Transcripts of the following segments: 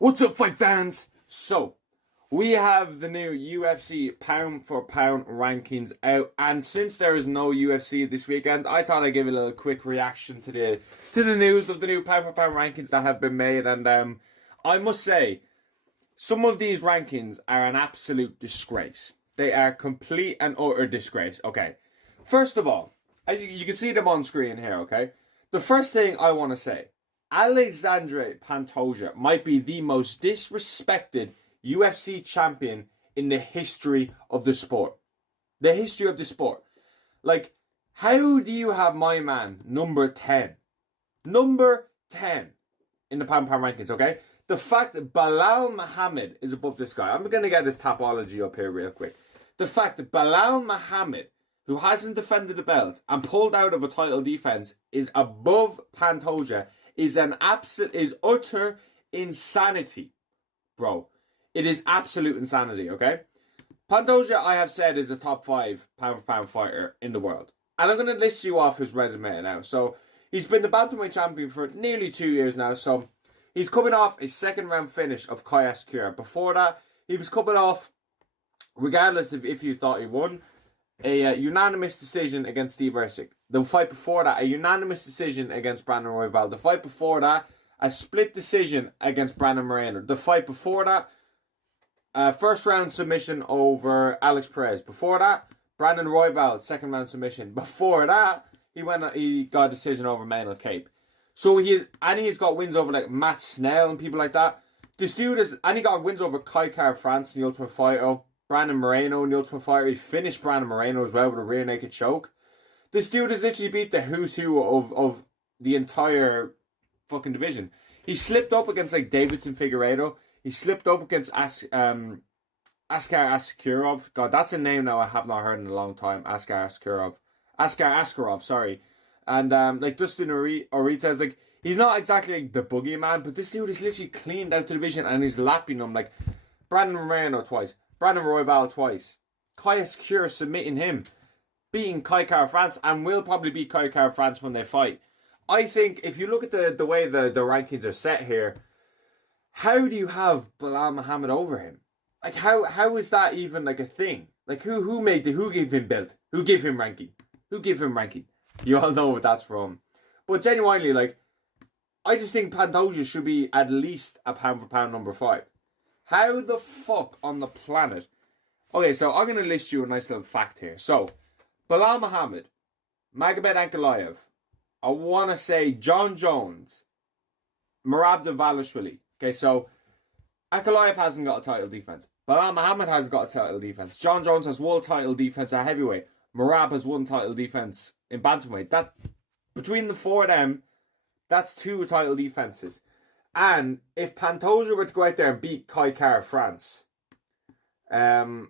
What's up, fight fans? So, we have the new UFC pound for pound rankings out, and since there is no UFC this weekend, I thought I'd give a little quick reaction to the news of the new pound for pound rankings that have been made. And I must say, some of these rankings are an absolute disgrace. They are complete and utter disgrace. Okay, first of all, as you can see them on screen here. Okay, the first thing I want to say. Alexandre Pantoja might be the most disrespected UFC champion in the history of the sport. The history of the sport. Like, how do you have my man number 10? Number 10 in the pound pound rankings, okay? The fact that Belal Muhammad is above this guy. I'm going to get this topology up here real quick. The fact that Belal Muhammad, who hasn't defended the belt and pulled out of a title defense, is above Pantoja is utter insanity, bro. It is absolute insanity, okay? Pantoja, I have said, is a top 5 pound for pound fighter in the world. And I'm going to list you off his resume now. So, he's been the bantamweight champion for nearly 2 years now. So, he's coming off a second round finish of Kaya Sakura. Before that, he was coming off, regardless of if you thought he won, a unanimous decision against Steve Ercik. The fight before that, a unanimous decision against Brandon Royval. The fight before that, a split decision against Brandon Moreno. The fight before that, first round submission over Alex Perez. Before that, Brandon Royval, second round submission. Before that, he got a decision over Manuel Cape. So he's got wins over like Matt Snell and people like that. This dude he got wins over Kai Kara France in the Ultimate Fighter. Brandon Moreno in the Ultimate Fighter. He finished Brandon Moreno as well with a rear naked choke. This dude has literally beat the who's who of the entire fucking division. He slipped up against like Davidson Figueiredo. He slipped up against Askar Askarov. God, that's a name now I have not heard in a long time. Askar Askarov, sorry. And like Dustin Orita is like, he's not exactly like the boogeyman, but this dude is literally cleaned out the division and he's lapping them like Brandon Moreno twice, Brandon Royval twice, Kaya Sakura submitting him, beating Kai Kara France, and will probably beat Kai Kara France when they fight. I think if you look at the way the rankings are set here, how do you have Belal Muhammad over him? Like how is that even like a thing? Like who gave him build? Who gave him ranking? Who gave him ranking? You all know what that's from. But genuinely, like, I just think Pantoja should be at least a pound for pound number 5. How the fuck on the planet? Okay, so I'm going to list you a nice little fact here. So, Belal Muhammad, Magomed Ankalaev, I want to say John Jones, Merab Dvalishvili. Okay, so Ankalaev hasn't got a title defense. Belal Muhammad hasn't got a title defense. John Jones has one title defense at heavyweight. Merab has one title defense in bantamweight. That between the four of them, that's 2 title defenses. And if Pantoja were to go out there and beat Kai Kara France, I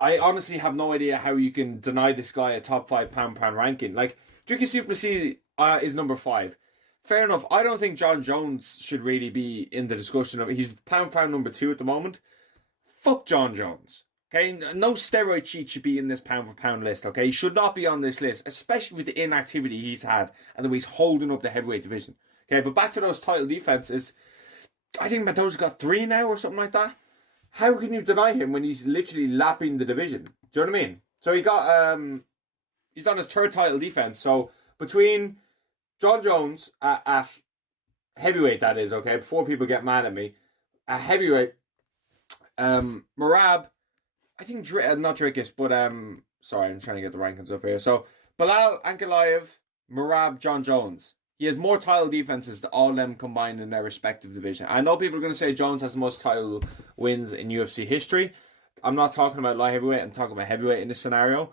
honestly have no idea how you can deny this guy a top 5 pound pound ranking. Like, Dricus du Plessis is number 5. Fair enough. I don't think John Jones should really be in the discussion of. He's pound pound number 2 at the moment. Fuck John Jones. Okay, no steroid cheat should be in this pound for pound list. Okay, he should not be on this list, especially with the inactivity he's had and the way he's holding up the heavyweight division. Okay, but back to those title defenses. I think Pantoja's got 3 now or something like that. How can you deny him when he's literally lapping the division? Do you know what I mean? So he got he's on his 3rd title defense. So between John Jones at heavyweight, that is, okay, before people get mad at me, at heavyweight, Merab, I think not Dricus, but sorry, I'm trying to get the rankings up here. So Belal Ankalaev, Merab, John Jones. He has more title defenses than all of them combined in their respective division. I know people are going to say Jones has the most title wins in UFC history. I'm not talking about light heavyweight, I'm talking about heavyweight in this scenario.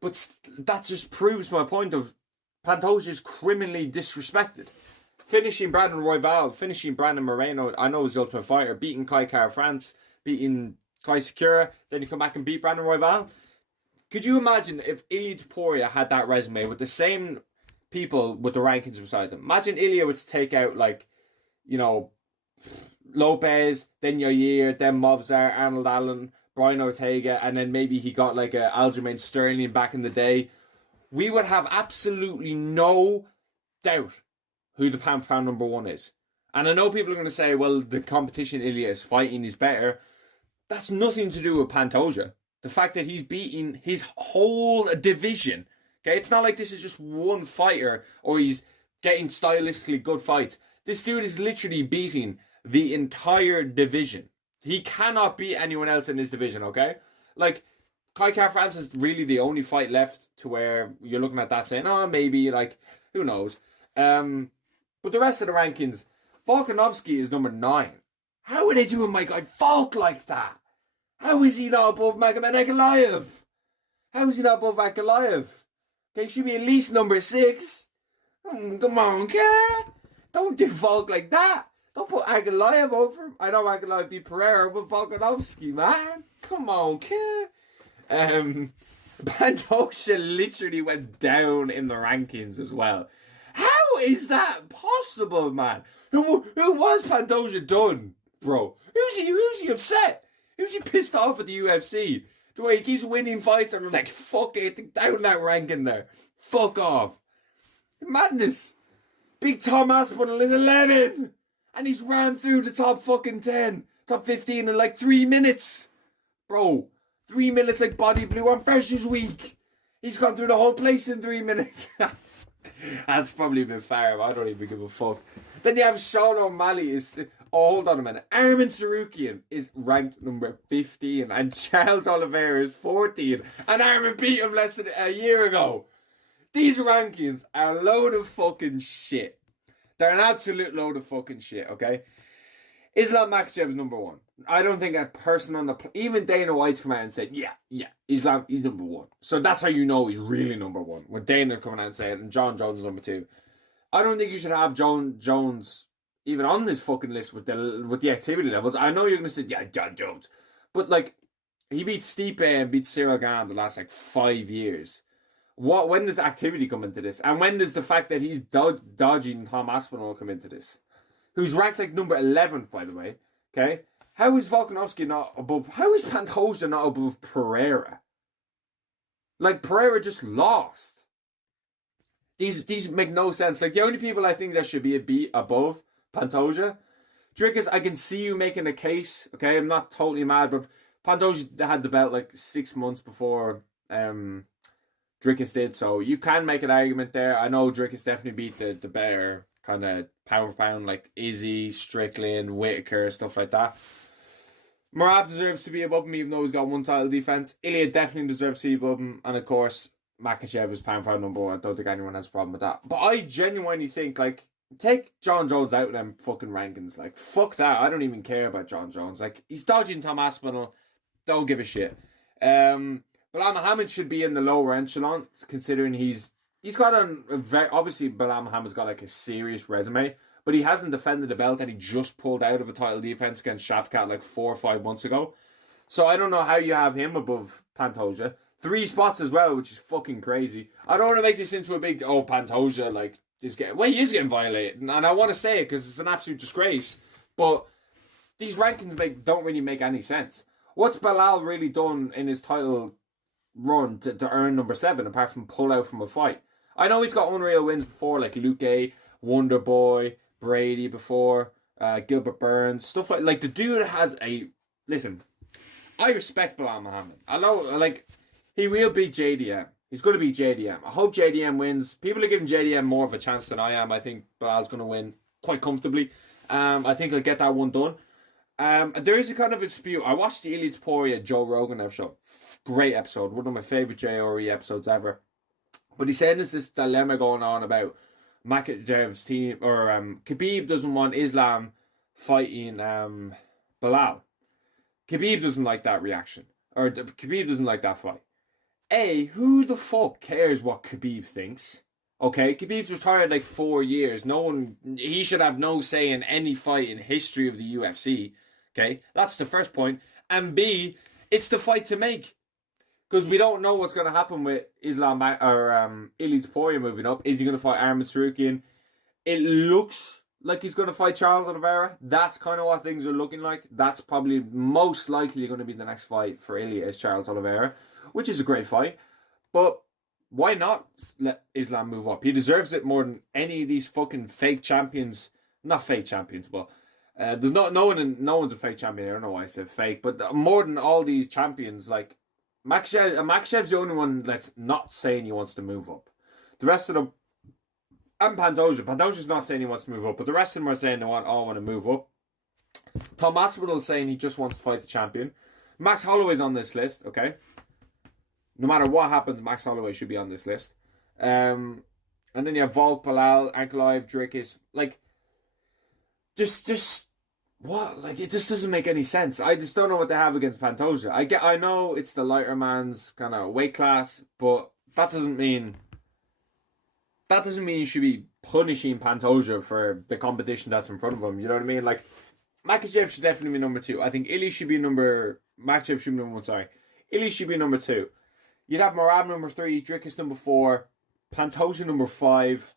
But that just proves my point of Pantoja is criminally disrespected. Finishing Brandon Royval, finishing Brandon Moreno, I know he's the Ultimate Fighter, beating Kai Kara France, beating Kai Sakura, then you come back and beat Brandon Royval. Could you imagine if Ilya Topuria had that resume with the same people with the rankings beside them? Imagine Ilya would take out, like, you know, Lopez, then Yair, then Movzar, Arnold Allen, Brian Ortega, and then maybe he got like a Aljamain Sterling back in the day. We would have absolutely no doubt who the pound for pound number 1 is. And I know people are going to say, well, the competition Ilya is fighting is better. That's nothing to do with Pantoja. The fact that he's beating his whole division. Okay, it's not like this is just one fighter or he's getting stylistically good fights. This dude is literally beating the entire division. He cannot beat anyone else in his division, okay? Like, Kai Kara-France is really the only fight left to where you're looking at that saying, oh, maybe, like, who knows? But the rest of the rankings, Volkanovski is number 9. How are they doing my guy Volk like that? How is he not above Magomed Ankalaev? How is he not above Ankalaev? Okay, he should be at least number 6. Come on, okay? Don't do Volk like that. Don't put Ankalaev over him. I know Ankalaev beat Pereira, but Volkanovski, man. Come on, kid. Pantoja literally went down in the rankings as well. How is that possible, man? Who was Pantoja done, bro? Who's he upset? Who's he pissed off at the UFC? The way he keeps winning fights and I'm like, fuck it, down that ranking there. Fuck off. Madness. Big Tom Aspinall is 11. And he's ran through the top fucking 10, top 15 in like 3 minutes. Bro, 3 minutes like Body Blue on Freshers Week. He's gone through the whole place in 3 minutes. That's probably a bit far, I don't even give a fuck. Then you have Sean O'Malley hold on a minute. Arman Tsarukyan is ranked number 15 and Charles Oliveira is 14 and Arman beat him less than a year ago. These rankings are a load of fucking shit. They're an absolute load of fucking shit, okay? Islam Makhachev is number 1. I don't think a person on the... Even Dana White's come out and said, yeah, Islam, he's number 1. So that's how you know he's really number 1. When Dana coming out and saying, and John Jones is number 2. I don't think you should have John Jones even on this fucking list with the activity levels. I know you're going to say, yeah, John Jones. But, like, he beat Stipe and beat Cyril Gane the last, like, 5 years. When does activity come into this? And when does the fact that he's dodging Tom Aspinall come into this? Who's ranked like number 11, by the way. Okay? How is Volkanovski not above... How is Pantoja not above Pereira? Like, Pereira just lost. These make no sense. Like, the only people I think that should be a beat above Pantoja... Drickus, I can see you making a case. Okay? I'm not totally mad, but Pantoja had the belt like 6 months before... Drickus did, so you can make an argument there. I know Drickus definitely beat the better kind of pound for pound, like Izzy, Strickland, Whitaker, stuff like that. Merab deserves to be above him, even though he's got 1 title defense. Ilya definitely deserves to be above him, and of course, Makhachev is pound for pound number 1. I don't think anyone has a problem with that. But I genuinely think, like, take John Jones out of them fucking rankings. Like, fuck that. I don't even care about John Jones. Like, he's dodging Tom Aspinall. Don't give a shit. Belal Muhammad should be in the lower echelon, considering he's got obviously Belal Muhammad's got like a serious resume, but he hasn't defended the belt and he just pulled out of a title defense against Shavkat like 4 or 5 months ago. So I don't know how you have him above Pantoja. 3 spots as well, which is fucking crazy. I don't want to make this into a big, Pantoja, like, he is getting violated. And I want to say it because it's an absolute disgrace. But these rankings don't really make any sense. What's Belal really done in his title run to earn number 7 apart from pull out from a fight? I know he's got unreal wins before, like Luque, Wonder Boy, Brady before, Gilbert Burns, stuff like the dude has a... Listen, I respect Belal Muhammad. I know, like, he will beat JDM. He's going to beat JDM. I hope JDM wins. People are giving JDM more of a chance than I am. I think Belal's going to win quite comfortably. I think he'll get that one done. There is a kind of a dispute. I watched the Ilya Topuria Joe Rogan episode. Great episode. One of my favourite JRE episodes ever. But he's saying there's this dilemma going on about Makhachev's team, or Khabib doesn't want Islam fighting Belal. Khabib doesn't like that reaction. Or Khabib doesn't like that fight. Who the fuck cares what Khabib thinks? Okay, Khabib's retired like 4 years. He should have no say in any fight in history of the UFC. Okay, that's the first point. And B, it's the fight to make. Because we don't know what's going to happen with Ilya Topuria moving up. Is he going to fight Arman Tsarukyan? It looks like he's going to fight Charles Oliveira. That's kind of what things are looking like. That's probably most likely going to be the next fight for Ilya is Charles Oliveira, which is a great fight. But why not let Islam move up? He deserves it more than any of these fucking fake champions not fake champions, but there's no one's a fake champion. I don't know why I said fake, but more than all these champions, like Makshev's the only one that's not saying he wants to move up. The rest of them, and Pantoja's not saying he wants to move up, but the rest of them are saying they all want to move up. Tom Aspinall is saying he just wants to fight the champion. Max Holloway's on this list, okay? No matter what happens, Max Holloway should be on this list. And then you have Volk, Bilal, Ankalaev, Dricus. Like, just what? Like, it just doesn't make any sense. I just don't know what they have against Pantoja. I know it's the lighter man's kind of weight class, but that doesn't mean you should be punishing Pantoja for the competition that's in front of him. You know what I mean? Like, Makhachev should definitely be number 2. I think Makhachev should be number 1, sorry. Ilya should be number 2. You'd have Merab number 3, Dricus number 4, Pantoja number 5.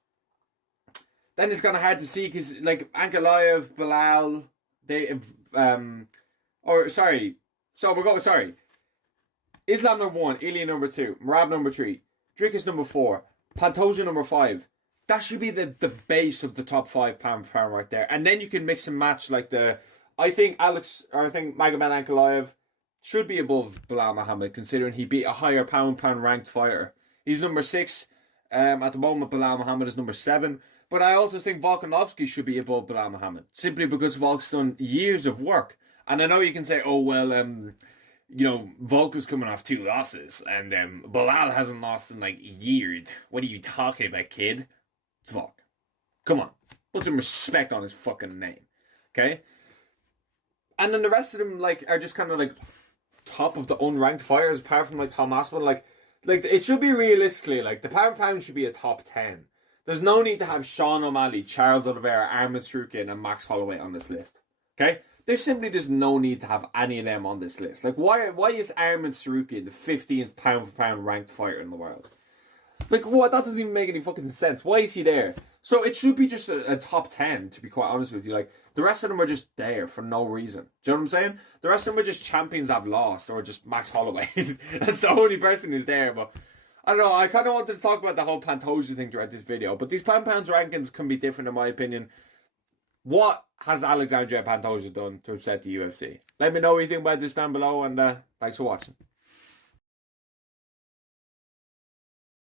Then it's kind of hard to see because, like, Ankalaev, Bilal, Islam number 1, Ilya number 2, Merab number 3, Dricus number 4, Pantoja number 5. That should be the base of the top 5 pound for pound right there. And then you can mix and match like I think Magomed Ankalaev should be above Bilal Muhammad, considering he beat a higher pound ranked fighter. He's number 6. At the moment, Bilal Muhammad is number 7. But I also think Volkanovski should be above Bilal Muhammad, simply because Volk's done years of work. And I know you can say, oh, well, Volk was coming off 2 losses, and Bilal hasn't lost in, like, years. What are you talking about, kid? It's Volk. Come on. Put some respect on his fucking name. Okay? And then the rest of them, like, are just kind of, like, top of the unranked fighters, apart from, like, Tom Aspinall. Like, it should be realistically, like, the pound should be a top 10. There's no need to have Sean O'Malley, Charles Oliveira, Arman Tsarukyan, and Max Holloway on this list. Okay? There's simply just no need to have any of them on this list. Like, why is Arman Tsarukyan the 15th pound for pound ranked fighter in the world? Like, what? That doesn't even make any fucking sense. Why is he there? So it should be just a top 10, to be quite honest with you. Like, the rest of them are just there for no reason. Do you know what I'm saying? The rest of them are just champions I've lost, or just Max Holloway. That's the only person who's there, but I don't know, I kind of wanted to talk about the whole Pantoja thing throughout this video, but these pound rankings can be different in my opinion. What has Alexandre Pantoja done to upset the UFC? Let me know what you think about this down below, and thanks for watching.